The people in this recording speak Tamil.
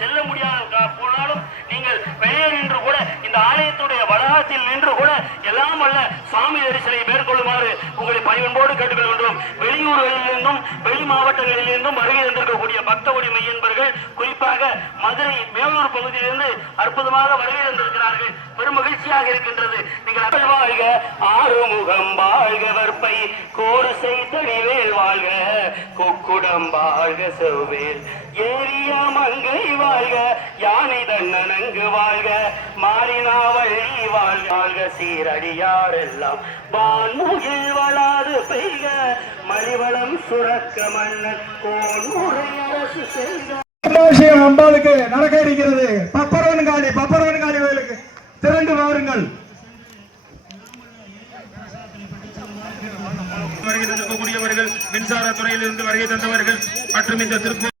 செல்ல முடியாத போனாலும் நீங்கள் வெளியே நின்று கூட இந்த ஆலயத்துடைய வளாகத்தில் நின்று கூட எல்லாம் அல்ல சுவாமி தரிசனை மேற்கொள்ளுமாறு உங்களை பணிவன்போடு கேட்டுக்கொள்கின்றோம். வெளியூர்களிலிருந்தும் வெளி மாவட்டங்களிலிருந்தும் வருகை தந்திருக்கக்கூடிய பக்தகுடி மையன்பர்கள் குறிப்பாக மதுரை மேலூர் பகுதியிலிருந்து அற்புதமாக வருகை தந்திருக்கிறார்கள். பெரும் மகிழ்ச்சியாக இருக்கின்றது. நீங்கள் அகழ் வாழ்க ஆறுமுகம் வாழ்க வற்பை கோரிசை தனிவேல் வாழ்க கொக்குடம் வாழ்க செவ்வேல் ஏரியாம வாழ்க யானை தன்னனங்கு வாழ்க மாறினாவள்ளி வாழ்க. வாழ்க சீரடியாரெல்லாம் வான்முகில் வளாது பெய்க மலிவளம் சுரக்க மன்னன் கோன்முறை அரசு செய்க அம்பாளுக்கு நடக்க இருக்கிறது. பப்பரவன் காளி பப்பரவன் காளி கோயிலுக்கு திரண்டு வாருங்கள். வருகை தந்திருக்கக்கூடியவர்கள் மின்சார துறையிலிருந்து வருகை தந்தவர்கள் மற்றும் இந்த திருப்பூர்